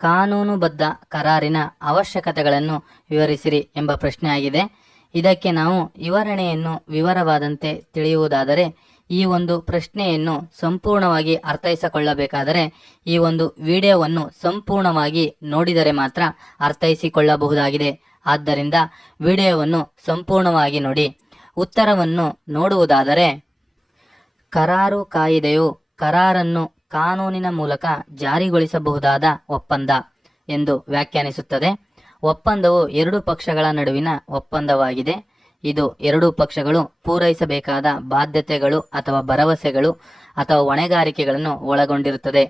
ಕಾನೂನುಬದ್ಧ ಕರಾರಿನ ಅವಶ್ಯಕತೆಗಳನ್ನು ವಿವರಿಸಿರಿ ಎಂಬ ಪ್ರಶ್ನೆಯಾಗಿದೆ. ಇದಕ್ಕೆ ನಾವು ವಿವರಣೆಯನ್ನು ವಿವರವಾದಂತೆ ತಿಳಿಯುವುದಾದರೆ, ಈ ಒಂದು ಪ್ರಶ್ನೆಯನ್ನು ಸಂಪೂರ್ಣವಾಗಿ ಅರ್ಥೈಸಿಕೊಳ್ಳಬೇಕಾದರೆ ಈ ಒಂದು ವಿಡಿಯೋವನ್ನು ಸಂಪೂರ್ಣವಾಗಿ ನೋಡಿದರೆ ಮಾತ್ರ ಅರ್ಥೈಸಿಕೊಳ್ಳಬಹುದಾಗಿದೆ. ಆದ್ದರಿಂದ ವಿಡಿಯೋವನ್ನು ಸಂಪೂರ್ಣವಾಗಿ ನೋಡಿ. ಉತ್ತರವನ್ನು ನೋಡುವುದಾದರೆ, ಕರಾರು ಕಾಯಿದೆಯು ಕರಾರನ್ನು ಕಾನೂನಿನ ಮೂಲಕ ಜಾರಿಗೊಳಿಸಬಹುದಾದ ಒಪ್ಪಂದ ಎಂದು ವ್ಯಾಖ್ಯಾನಿಸುತ್ತದೆ. ಒಪ್ಪಂದವು ಎರಡು ಪಕ್ಷಗಳ ನಡುವಿನ ಒಪ್ಪಂದವಾಗಿದೆ. ಇದು ಎರಡೂ ಪಕ್ಷಗಳು ಪೂರೈಸಬೇಕಾದ ಬಾಧ್ಯತೆಗಳು ಅಥವಾ ಭರವಸೆಗಳು ಅಥವಾ ಹೊಣೆಗಾರಿಕೆಗಳನ್ನು ಒಳಗೊಂಡಿರುತ್ತದೆ.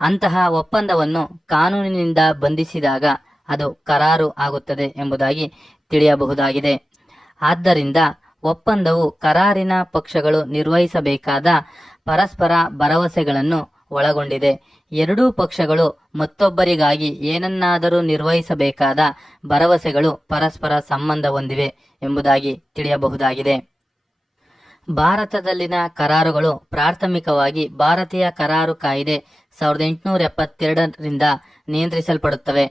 ಅಂತಹ ಒಪ್ಪಂದವನ್ನು ಕಾನೂನಿನಿಂದ ಬಂಧಿಸಿದಾಗ ಅದು ಕರಾರು ಆಗುತ್ತದೆ ಎಂಬುದಾಗಿ ತಿಳಿಯಬಹುದಾಗಿದೆ. ಆದ್ದರಿಂದ ಒಪ್ಪಂದವು ಕರಾರಿನ ಪಕ್ಷಗಳು ನಿರ್ವಹಿಸಬೇಕಾದ ಪರಸ್ಪರ ಭರವಸೆಗಳನ್ನು ಒಳಗೊಂಡಿದೆ. ಎರಡೂ ಪಕ್ಷಗಳು ಮತ್ತೊಬ್ಬರಿಗಾಗಿ ಏನನ್ನಾದರೂ ನಿರ್ವಹಿಸಬೇಕಾದ ಭರವಸೆಗಳು ಪರಸ್ಪರ ಸಂಬಂಧ ಹೊಂದಿವೆ ಎಂಬುದಾಗಿ ತಿಳಿಯಬಹುದಾಗಿದೆ. ಭಾರತದಲ್ಲಿನ ಕರಾರುಗಳು ಪ್ರಾಥಮಿಕವಾಗಿ ಭಾರತೀಯ ಕರಾರು ಕಾಯ್ದೆ 1872ರಿಂದ ನಿಯಂತ್ರಿಸಲ್ಪಡುತ್ತವೆ.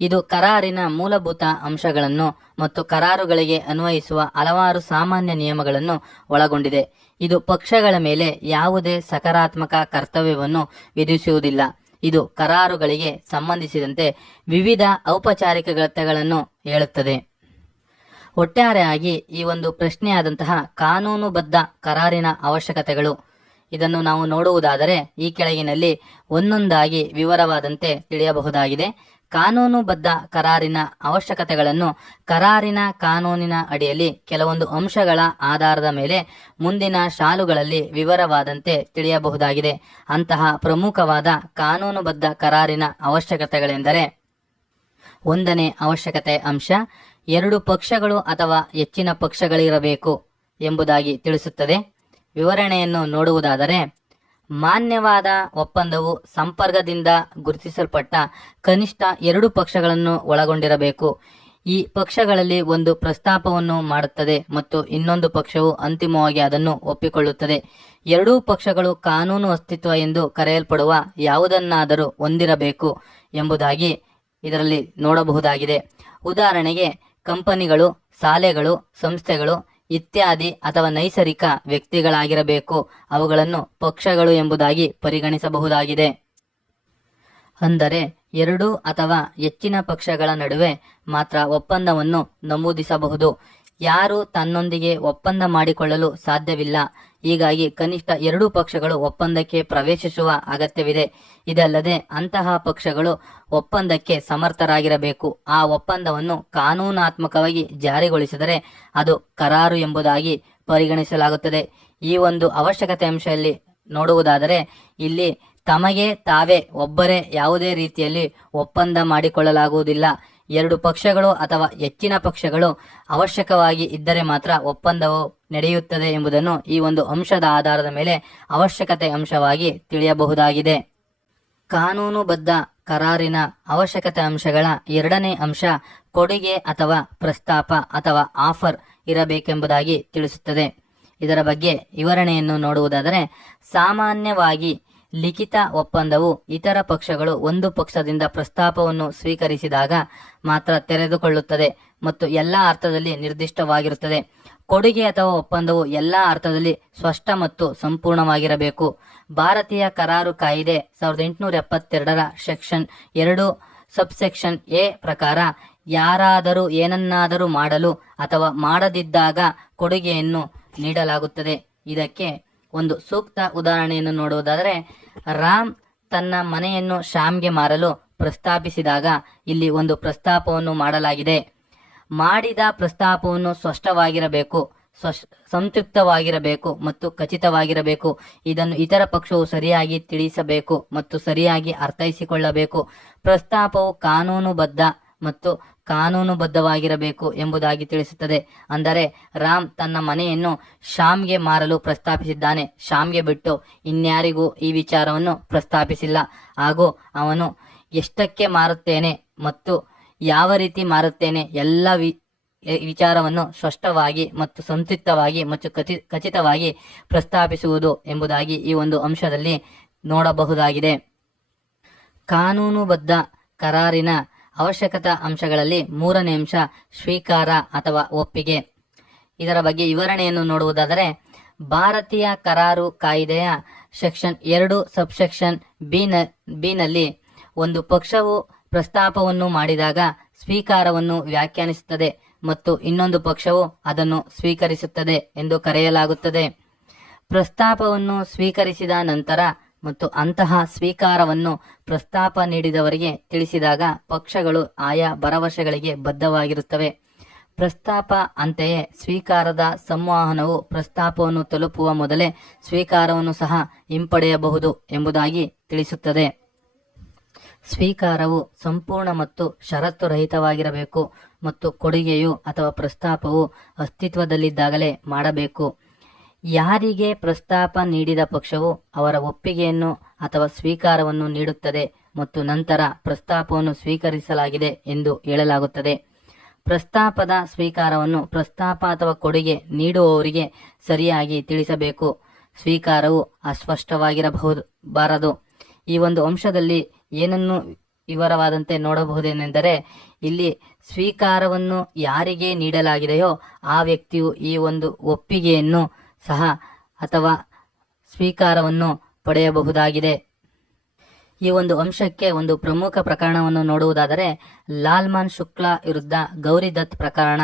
ಇದು ಕರಾರಿನ ಮೂಲಭೂತ ಅಂಶಗಳನ್ನು ಮತ್ತು ಕರಾರುಗಳಿಗೆ ಅನ್ವಯಿಸುವ ಹಲವಾರು ಸಾಮಾನ್ಯ ನಿಯಮಗಳನ್ನು ಒಳಗೊಂಡಿದೆ. ಇದು ಪಕ್ಷಗಳ ಮೇಲೆ ಯಾವುದೇ ಸಕಾರಾತ್ಮಕ ಕರ್ತವ್ಯವನ್ನು ವಿಧಿಸುವುದಿಲ್ಲ. ಇದು ಕರಾರುಗಳಿಗೆ ಸಂಬಂಧಿಸಿದಂತೆ ವಿವಿಧ ಔಪಚಾರಿಕತೆಗಳನ್ನು ಹೇಳುತ್ತದೆ. ಒಟ್ಟಾರೆಯಾಗಿ ಈ ಒಂದು ಪ್ರಶ್ನೆಯಾದಂತಹ ಕಾನೂನುಬದ್ಧ ಕರಾರಿನ ಅವಶ್ಯಕತೆಗಳು, ಇದನ್ನು ನಾವು ನೋಡುವುದಾದರೆ ಈ ಕೆಳಗಿನಲ್ಲಿ ಒಂದೊಂದಾಗಿ ವಿವರವಾದಂತೆ ತಿಳಿಯಬಹುದಾಗಿದೆ. ಕಾನೂನುಬದ್ಧ ಕರಾರಿನ ಅವಶ್ಯಕತೆಗಳನ್ನು ಕರಾರಿನ ಕಾನೂನಿನ ಅಡಿಯಲ್ಲಿ ಕೆಲವೊಂದು ಅಂಶಗಳ ಆಧಾರದ ಮೇಲೆ ಮುಂದಿನ ಸಾಲುಗಳಲ್ಲಿ ವಿವರವಾದಂತೆ ತಿಳಿಯಬಹುದಾಗಿದೆ. ಅಂತಹ ಪ್ರಮುಖವಾದ ಕಾನೂನುಬದ್ಧ ಕರಾರಿನ ಅವಶ್ಯಕತೆಗಳೆಂದರೆ: 1ನೇ ಅವಶ್ಯಕತೆ ಅಂಶ ಎರಡು ಪಕ್ಷಗಳು ಅಥವಾ ಹೆಚ್ಚಿನ ಪಕ್ಷಗಳಿರಬೇಕು ಎಂಬುದಾಗಿ ತಿಳಿಸುತ್ತದೆ. ವಿವರಣೆಯನ್ನು ನೋಡುವುದಾದರೆ, ಮಾನ್ಯವಾದ ಒಪ್ಪಂದವು ಸಂಪರ್ಕದಿಂದ ಗುರುತಿಸಲ್ಪಟ್ಟ ಕನಿಷ್ಠ ಎರಡು ಪಕ್ಷಗಳನ್ನು ಒಳಗೊಂಡಿರಬೇಕು. ಈ ಪಕ್ಷಗಳಲ್ಲಿ ಒಂದು ಪ್ರಸ್ತಾಪವನ್ನು ಮಾಡುತ್ತದೆ ಮತ್ತು ಇನ್ನೊಂದು ಪಕ್ಷವು ಅಂತಿಮವಾಗಿ ಅದನ್ನು ಒಪ್ಪಿಕೊಳ್ಳುತ್ತದೆ. ಎರಡೂ ಪಕ್ಷಗಳು ಕಾನೂನು ಅಸ್ತಿತ್ವ ಎಂದು ಕರೆಯಲ್ಪಡುವ ಯಾವುದನ್ನಾದರೂ ಹೊಂದಿರಬೇಕು ಎಂಬುದಾಗಿ ಇದರಲ್ಲಿ ನೋಡಬಹುದಾಗಿದೆ. ಉದಾಹರಣೆಗೆ, ಕಂಪನಿಗಳು, ಶಾಲೆಗಳು, ಸಂಸ್ಥೆಗಳು ಇತ್ಯಾದಿ ಅಥವಾ ನೈಸರ್ಗಿಕ ವ್ಯಕ್ತಿಗಳಾಗಿರಬೇಕು. ಅವುಗಳನ್ನು ಪಕ್ಷಗಳು ಎಂಬುದಾಗಿ ಪರಿಗಣಿಸಬಹುದಾಗಿದೆ. ಅಂದರೆ ಎರಡು ಅಥವಾ ಹೆಚ್ಚಿನ ಪಕ್ಷಗಳ ನಡುವೆ ಮಾತ್ರ ಒಪ್ಪಂದವನ್ನು ನಮೂದಿಸಬಹುದು. ಯಾರೂ ತನ್ನೊಂದಿಗೆ ಒಪ್ಪಂದ ಮಾಡಿಕೊಳ್ಳಲು ಸಾಧ್ಯವಿಲ್ಲ. ಹೀಗಾಗಿ ಕನಿಷ್ಠ ಎರಡು ಪಕ್ಷಗಳು ಒಪ್ಪಂದಕ್ಕೆ ಪ್ರವೇಶಿಸುವ ಅಗತ್ಯವಿದೆ. ಇದಲ್ಲದೆ ಅಂತಹ ಪಕ್ಷಗಳು ಒಪ್ಪಂದಕ್ಕೆ ಸಮರ್ಥರಾಗಿರಬೇಕು. ಆ ಒಪ್ಪಂದವನ್ನು ಕಾನೂನಾತ್ಮಕವಾಗಿ ಜಾರಿಗೊಳಿಸಿದರೆ ಅದು ಕರಾರು ಎಂಬುದಾಗಿ ಪರಿಗಣಿಸಲಾಗುತ್ತದೆ. ಈ ಒಂದು ಅವಶ್ಯಕತೆ ಅಂಶದಲ್ಲಿ ನೋಡುವುದಾದರೆ, ಇಲ್ಲಿ ತಮಗೆ ತಾವೇ ಒಬ್ಬರೇ ಯಾವುದೇ ರೀತಿಯಲ್ಲಿ ಒಪ್ಪಂದ ಮಾಡಿಕೊಳ್ಳಲಾಗುವುದಿಲ್ಲ. ಎರಡು ಪಕ್ಷಗಳು ಅಥವಾ ಹೆಚ್ಚಿನ ಪಕ್ಷಗಳು ಅವಶ್ಯಕವಾಗಿ ಇದ್ದರೆ ಮಾತ್ರ ಒಪ್ಪಂದವು ನಡೆಯುತ್ತದೆ ಎಂಬುದನ್ನು ಈ ಒಂದು ಅಂಶದ ಆಧಾರದ ಮೇಲೆ ಅವಶ್ಯಕತೆ ಅಂಶವಾಗಿ ತಿಳಿಯಬಹುದಾಗಿದೆ. ಕಾನೂನುಬದ್ಧ ಕರಾರಿನ ಅವಶ್ಯಕತೆ ಅಂಶಗಳ 2ನೇ ಅಂಶ ಕೊಡುಗೆ ಅಥವಾ ಪ್ರಸ್ತಾಪ ಅಥವಾ ಆಫರ್ ಇರಬೇಕೆಂಬುದಾಗಿ ತಿಳಿಸುತ್ತದೆ. ಇದರ ಬಗ್ಗೆ ವಿವರಣೆಯನ್ನು ನೋಡುವುದಾದರೆ, ಸಾಮಾನ್ಯವಾಗಿ ಲಿಖಿತ ಒಪ್ಪಂದವು ಇತರ ಪಕ್ಷಗಳು ಒಂದು ಪಕ್ಷದಿಂದ ಪ್ರಸ್ತಾಪವನ್ನು ಸ್ವೀಕರಿಸಿದಾಗ ಮಾತ್ರ ತೆರೆದುಕೊಳ್ಳುತ್ತದೆ ಮತ್ತು ಎಲ್ಲಾ ಅರ್ಥದಲ್ಲಿ ನಿರ್ದಿಷ್ಟವಾಗಿರುತ್ತದೆ. ಕೊಡುಗೆ ಅಥವಾ ಒಪ್ಪಂದವು ಎಲ್ಲಾ ಅರ್ಥದಲ್ಲಿ ಸ್ಪಷ್ಟ ಮತ್ತು ಸಂಪೂರ್ಣವಾಗಿರಬೇಕು. ಭಾರತೀಯ ಕರಾರು ಕಾಯಿದೆ 1872ರ ಸೆಕ್ಷನ್ 2 ಸಬ್ಸೆಕ್ಷನ್ ಎ ಪ್ರಕಾರ ಯಾರಾದರೂ ಏನನ್ನಾದರೂ ಮಾಡಲು ಅಥವಾ ಮಾಡದಿದ್ದಾಗ ಕೊಡುಗೆಯನ್ನು ನೀಡಲಾಗುತ್ತದೆ. ಇದಕ್ಕೆ ಒಂದು ಸೂಕ್ತ ಉದಾಹರಣೆಯನ್ನು ನೋಡುವುದಾದರೆ, ರಾಮ್ ತನ್ನ ಮನೆಯನ್ನು ಶ್ಯಾಮ್ಗೆ ಮಾರಲು ಪ್ರಸ್ತಾಪಿಸಿದಾಗ ಇಲ್ಲಿ ಒಂದು ಪ್ರಸ್ತಾಪವನ್ನು ಮಾಡಲಾಗಿದೆ. ಮಾಡಿದ ಪ್ರಸ್ತಾಪವನ್ನು ಸ್ಪಷ್ಟವಾಗಿರಬೇಕು, ಸಂತೃಪ್ತವಾಗಿರಬೇಕು ಮತ್ತು ಖಚಿತವಾಗಿರಬೇಕು. ಇದನ್ನು ಇತರ ಪಕ್ಷವು ಸರಿಯಾಗಿ ತಿಳಿಸಬೇಕು ಮತ್ತು ಸರಿಯಾಗಿ ಅರ್ಥೈಸಿಕೊಳ್ಳಬೇಕು. ಪ್ರಸ್ತಾಪವು ಕಾನೂನುಬದ್ಧ ಮತ್ತು ಕಾನೂನುಬದ್ಧವಾಗಿರಬೇಕು ಎಂಬುದಾಗಿ ತಿಳಿಸುತ್ತದೆ. ಅಂದರೆ ರಾಮ್ ತನ್ನ ಮನೆಯನ್ನು ಶ್ಯಾಮ್ಗೆ ಮಾರಲು ಪ್ರಸ್ತಾಪಿಸಿದ್ದಾನೆ. ಶ್ಯಾಮ್ಗೆ ಬಿಟ್ಟು ಇನ್ಯಾರಿಗೂ ಈ ವಿಚಾರವನ್ನು ಪ್ರಸ್ತಾಪಿಸಿಲ್ಲ. ಹಾಗೂ ಅವನು ಎಷ್ಟಕ್ಕೆ ಮಾರುತ್ತೇನೆ ಮತ್ತು ಯಾವ ರೀತಿ ಮಾರುತ್ತೇನೆ ಎಲ್ಲ ವಿಚಾರವನ್ನು ಸ್ಪಷ್ಟವಾಗಿ ಮತ್ತು ಸಂಕ್ಷಿಪ್ತವಾಗಿ ಮತ್ತು ಖಚಿತವಾಗಿ ಪ್ರಸ್ತಾಪಿಸುವುದು ಎಂಬುದಾಗಿ ಈ ಒಂದು ಅಂಶದಲ್ಲಿ ನೋಡಬಹುದಾಗಿದೆ. ಕಾನೂನುಬದ್ಧ ಕರಾರಿನ ಅವಶ್ಯಕತಾ ಅಂಶಗಳಲ್ಲಿ ಮೂರನೇ ಅಂಶ ಸ್ವೀಕಾರ ಅಥವಾ ಒಪ್ಪಿಗೆ. ಇದರ ಬಗ್ಗೆ ವಿವರಣೆಯನ್ನು ನೋಡುವುದಾದರೆ, ಭಾರತೀಯ ಕರಾರು ಕಾಯ್ದೆಯ ಸೆಕ್ಷನ್ 2 ಸಬ್ಸೆಕ್ಷನ್ ಬಿ ನಲ್ಲಿ ಒಂದು ಪಕ್ಷವು ಪ್ರಸ್ತಾಪವನ್ನು ಮಾಡಿದಾಗ ಸ್ವೀಕಾರವನ್ನು ವ್ಯಾಖ್ಯಾನಿಸುತ್ತದೆ ಮತ್ತು ಇನ್ನೊಂದು ಪಕ್ಷವು ಅದನ್ನು ಸ್ವೀಕರಿಸುತ್ತದೆ ಎಂದು ಕರೆಯಲಾಗುತ್ತದೆ. ಪ್ರಸ್ತಾಪವನ್ನು ಸ್ವೀಕರಿಸಿದ ನಂತರ ಮತ್ತು ಅಂತಹ ಸ್ವೀಕಾರವನ್ನು ಪ್ರಸ್ತಾಪ ನೀಡಿದವರಿಗೆ ತಿಳಿಸಿದಾಗ ಪಕ್ಷಗಳು ಆಯಾ ಭರವಸೆಗಳಿಗೆ ಬದ್ಧವಾಗಿರುತ್ತವೆ. ಪ್ರಸ್ತಾಪ ಅಂತೆಯೇ ಸ್ವೀಕಾರದ ಸಂವಹನವು ಪ್ರಸ್ತಾಪವನ್ನು ತಲುಪುವ ಮೊದಲೇ ಸ್ವೀಕಾರವನ್ನು ಸಹ ಹಿಂಪಡೆಯಬಹುದು ಎಂಬುದಾಗಿ ತಿಳಿಸುತ್ತದೆ. ಸ್ವೀಕಾರವು ಸಂಪೂರ್ಣ ಮತ್ತು ಷರತ್ತು ರಹಿತವಾಗಿರಬೇಕು ಮತ್ತು ಕೊಡುಗೆಯು ಅಥವಾ ಪ್ರಸ್ತಾಪವು ಅಸ್ತಿತ್ವದಲ್ಲಿದ್ದಾಗಲೇ ಮಾಡಬೇಕು. ಯಾರಿಗೆ ಪ್ರಸ್ತಾಪ ನೀಡಿದ ಪಕ್ಷವು ಅವರ ಒಪ್ಪಿಗೆಯನ್ನು ಅಥವಾ ಸ್ವೀಕಾರವನ್ನು ನೀಡುತ್ತದೆ ಮತ್ತು ನಂತರ ಪ್ರಸ್ತಾಪವನ್ನು ಸ್ವೀಕರಿಸಲಾಗಿದೆ ಎಂದು ಹೇಳಲಾಗುತ್ತದೆ. ಪ್ರಸ್ತಾಪದ ಸ್ವೀಕಾರವನ್ನು ಪ್ರಸ್ತಾಪ ಅಥವಾ ಕೊಡುಗೆ ನೀಡುವವರಿಗೆ ಸರಿಯಾಗಿ ತಿಳಿಸಬೇಕು. ಸ್ವೀಕಾರವು ಅಸ್ಪಷ್ಟವಾಗಿರಬಾರದು. ಈ ಒಂದು ಅಂಶದಲ್ಲಿ ಏನನ್ನು ವಿವರವಾದಂತೆ ನೋಡಬಹುದೇನೆಂದರೆ, ಇಲ್ಲಿ ಸ್ವೀಕಾರವನ್ನು ಯಾರಿಗೆ ನೀಡಲಾಗಿದೆಯೋ ಆ ವ್ಯಕ್ತಿಯು ಈ ಒಂದು ಒಪ್ಪಿಗೆಯನ್ನು ಸಹ ಅಥವಾ ಸ್ವೀಕಾರವನ್ನು ಪಡೆಯಬಹುದಾಗಿದೆ. ಈ ಒಂದು ಅಂಶಕ್ಕೆ ಒಂದು ಪ್ರಮುಖ ಪ್ರಕರಣವನ್ನು ನೋಡುವುದಾದರೆ, ಲಾಲ್ಮಾನ್ ಶುಕ್ಲಾ ವಿರುದ್ಧ ಗೌರಿ ದತ್ ಪ್ರಕರಣ.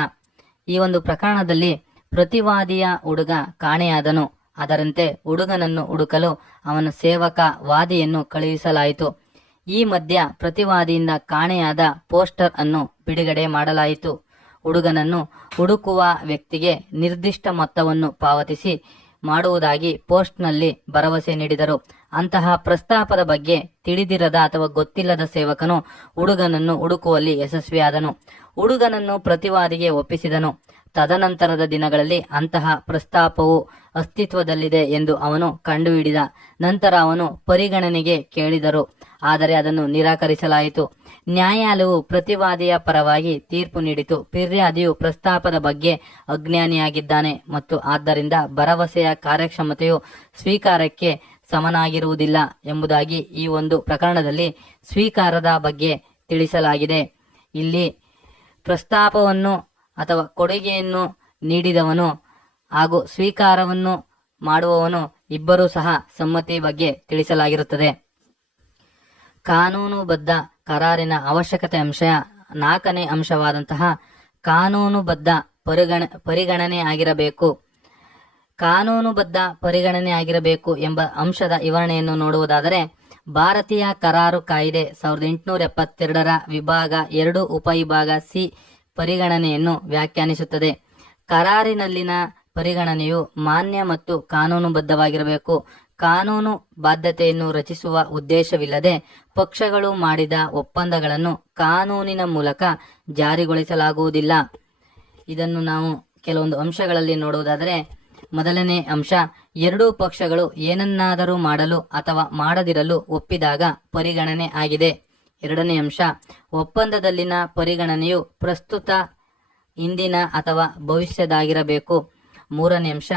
ಈ ಒಂದು ಪ್ರಕರಣದಲ್ಲಿ ಪ್ರತಿವಾದಿಯ ಹುಡುಗ ಕಾಣೆಯಾದನು. ಅದರಂತೆ ಹುಡುಗನನ್ನು ಹುಡುಕಲು ಅವನ ಸೇವಕ ವಾದಿಯನ್ನು ಕಳುಹಿಸಲಾಯಿತು. ಈ ಮಧ್ಯ ಪ್ರತಿವಾದಿಯಿಂದ ಕಾಣೆಯಾದ ಪೋಸ್ಟರ್ ಅನ್ನು ಬಿಡುಗಡೆ ಮಾಡಲಾಯಿತು. ಹುಡುಗನನ್ನು ಹುಡುಕುವ ವ್ಯಕ್ತಿಗೆ ನಿರ್ದಿಷ್ಟ ಮೊತ್ತವನ್ನು ಪಾವತಿಸಿ ಮಾಡುವುದಾಗಿ ಪೋಸ್ಟ್ನಲ್ಲಿ ಭರವಸೆ ನೀಡಿದರು. ಅಂತಹ ಪ್ರಸ್ತಾಪದ ಬಗ್ಗೆ ತಿಳಿದಿರದ ಅಥವಾ ಗೊತ್ತಿಲ್ಲದ ಸೇವಕನು ಹುಡುಗನನ್ನು ಹುಡುಕುವಲ್ಲಿ ಯಶಸ್ವಿಯಾದನು. ಹುಡುಗನನ್ನು ಪ್ರತಿವಾದಿಗೆ ಒಪ್ಪಿಸಿದನು. ತದನಂತರದ ದಿನಗಳಲ್ಲಿ ಅಂತಹ ಪ್ರಸ್ತಾಪವು ಅಸ್ತಿತ್ವದಲ್ಲಿದೆ ಎಂದು ಅವನು ಕಂಡುಹಿಡಿದ. ನಂತರ ಅವನು ಪರಿಗಣನೆಗೆ ಕೇಳಿದರು, ಆದರೆ ಅದನ್ನು ನಿರಾಕರಿಸಲಾಯಿತು. ನ್ಯಾಯಾಲಯವು ಪ್ರತಿವಾದಿಯ ಪರವಾಗಿ ತೀರ್ಪು ನೀಡಿತು. ಫಿರ್ಯಾದಿಯು ಪ್ರಸ್ತಾಪದ ಬಗ್ಗೆ ಅಜ್ಞಾನಿಯಾಗಿದ್ದಾನೆ ಮತ್ತು ಆದ್ದರಿಂದ ಭರವಸೆಯ ಕಾರ್ಯಕ್ಷಮತೆಯು ಸ್ವೀಕಾರಕ್ಕೆ ಸಮನಾಗಿರುವುದಿಲ್ಲ ಎಂಬುದಾಗಿ ಈ ಒಂದು ಪ್ರಕರಣದಲ್ಲಿ ಸ್ವೀಕಾರದ ಬಗ್ಗೆ ತಿಳಿಸಲಾಗಿದೆ. ಇಲ್ಲಿ ಪ್ರಸ್ತಾಪವನ್ನು ಅಥವಾ ಕೊಡುಗೆಯನ್ನು ನೀಡಿದವನು ಹಾಗೂ ಸ್ವೀಕಾರವನ್ನು ಮಾಡುವವನು ಇಬ್ಬರೂ ಸಹ ಸಮ್ಮತಿ ಬಗ್ಗೆ ತಿಳಿಸಲಾಗಿರುತ್ತದೆ. ಕಾನೂನುಬದ್ಧ ಕರಾರಿನ ಅವಶ್ಯಕತೆ ಅಂಶ 4ನೇ ಅಂಶವಾದಂತಹ ಕಾನೂನುಬದ್ಧ ಪರಿಗಣನೆ ಆಗಿರಬೇಕು. ಕಾನೂನುಬದ್ಧ ಪರಿಗಣನೆ ಆಗಿರಬೇಕು ಎಂಬ ಅಂಶದ ವಿವರಣೆಯನ್ನು ನೋಡುವುದಾದರೆ, ಭಾರತೀಯ ಕರಾರು ಕಾಯ್ದೆ 1872ರ ವಿಭಾಗ 2 ಉಪವಿಭಾಗ ಸಿ ಪರಿಗಣನೆಯನ್ನು ವ್ಯಾಖ್ಯಾನಿಸುತ್ತದೆ. ಕರಾರಿನಲ್ಲಿನ ಪರಿಗಣನೆಯು ಮಾನ್ಯ ಮತ್ತು ಕಾನೂನುಬದ್ಧವಾಗಿರಬೇಕು. ಕಾನೂನು ಬಾಧ್ಯತೆಯನ್ನು ರಚಿಸುವ ಉದ್ದೇಶವಿಲ್ಲದೆ ಪಕ್ಷಗಳು ಮಾಡಿದ ಒಪ್ಪಂದಗಳನ್ನು ಕಾನೂನಿನ ಮೂಲಕ ಜಾರಿಗೊಳಿಸಲಾಗುವುದಿಲ್ಲ. ಇದನ್ನು ನಾವು ಕೆಲವೊಂದು ಅಂಶಗಳಲ್ಲಿ ನೋಡುವುದಾದರೆ, ಮೊದಲನೇ ಅಂಶ, ಎರಡೂ ಪಕ್ಷಗಳು ಏನನ್ನಾದರೂ ಮಾಡಲು ಅಥವಾ ಮಾಡದಿರಲು ಒಪ್ಪಿದಾಗ ಪರಿಗಣನೆ ಆಗಿದೆ. ಎರಡನೇ ಅಂಶ, ಒಪ್ಪಂದದಲ್ಲಿನ ಪರಿಗಣನೆಯು ಪ್ರಸ್ತುತ, ಇಂದಿನ ಅಥವಾ ಭವಿಷ್ಯದಾಗಿರಬೇಕು. ಮೂರನೇ ಅಂಶ,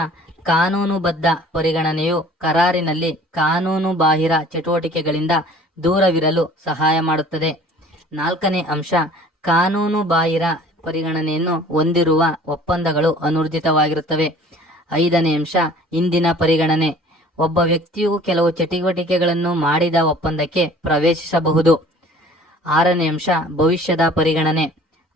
ಕಾನೂನುಬದ್ಧ ಪರಿಗಣನೆಯು ಕರಾರಿನಲ್ಲಿ ಕಾನೂನು ಬಾಹಿರ ಚಟುವಟಿಕೆಗಳಿಂದ ದೂರವಿರಲು ಸಹಾಯ ಮಾಡುತ್ತದೆ. ನಾಲ್ಕನೇ ಅಂಶ, ಕಾನೂನು ಬಾಹಿರ ಪರಿಗಣನೆಯನ್ನು ಹೊಂದಿರುವ ಒಪ್ಪಂದಗಳು ಅನೂರ್ಜಿತವಾಗಿರುತ್ತವೆ. ಐದನೇ ಅಂಶ, ಇಂದಿನ ಪರಿಗಣನೆ. ಒಬ್ಬ ವ್ಯಕ್ತಿಯು ಕೆಲವು ಚಟುವಟಿಕೆಗಳನ್ನು ಮಾಡಿದ ಒಪ್ಪಂದಕ್ಕೆ ಪ್ರವೇಶಿಸಬಹುದು. ಆರನೇ ಅಂಶ, ಭವಿಷ್ಯದ ಪರಿಗಣನೆ.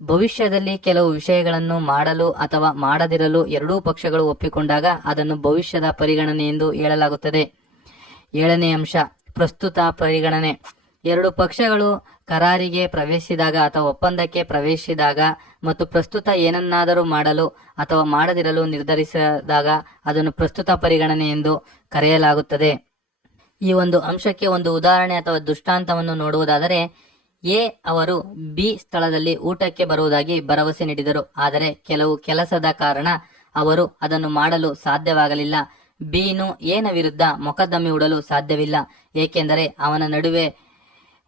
ಭವಿಷ್ಯದಲ್ಲಿ ಕೆಲವು ವಿಷಯಗಳನ್ನು ಮಾಡಲು ಅಥವಾ ಮಾಡದಿರಲು ಎರಡೂ ಪಕ್ಷಗಳು ಒಪ್ಪಿಕೊಂಡಾಗ ಅದನ್ನು ಭವಿಷ್ಯದ ಪರಿಗಣನೆ ಎಂದು ಹೇಳಲಾಗುತ್ತದೆ. ಏಳನೇ ಅಂಶ, ಪ್ರಸ್ತುತ ಪರಿಗಣನೆ. ಎರಡು ಪಕ್ಷಗಳು ಕರಾರಿಗೆ ಪ್ರವೇಶಿಸಿದಾಗ ಅಥವಾ ಒಪ್ಪಂದಕ್ಕೆ ಪ್ರವೇಶಿಸಿದಾಗ ಮತ್ತು ಪ್ರಸ್ತುತ ಏನನ್ನಾದರೂ ಮಾಡಲು ಅಥವಾ ಮಾಡದಿರಲು ನಿರ್ಧರಿಸಿದಾಗ ಅದನ್ನು ಪ್ರಸ್ತುತ ಪರಿಗಣನೆ ಎಂದು ಕರೆಯಲಾಗುತ್ತದೆ. ಈ ಒಂದು ಅಂಶಕ್ಕೆ ಒಂದು ಉದಾಹರಣೆ ಅಥವಾ ದೃಷ್ಟಾಂತವನ್ನು ನೋಡುವುದಾದರೆ, ಎ ಅವರು ಬಿ ಸ್ಥಳದಲ್ಲಿ ಊಟಕ್ಕೆ ಬರುವುದಾಗಿ ಭರವಸೆ ನೀಡಿದರು. ಆದರೆ ಕೆಲವು ಕೆಲಸದ ಕಾರಣ ಅವರು ಅದನ್ನು ಮಾಡಲು ಸಾಧ್ಯವಾಗಲಿಲ್ಲ. ಬಿನು ಎನ ವಿರುದ್ಧ ಮೊಕದ್ದಮೆ ಹೂಡಲು ಸಾಧ್ಯವಿಲ್ಲ, ಏಕೆಂದರೆ ಅವನ ನಡುವೆ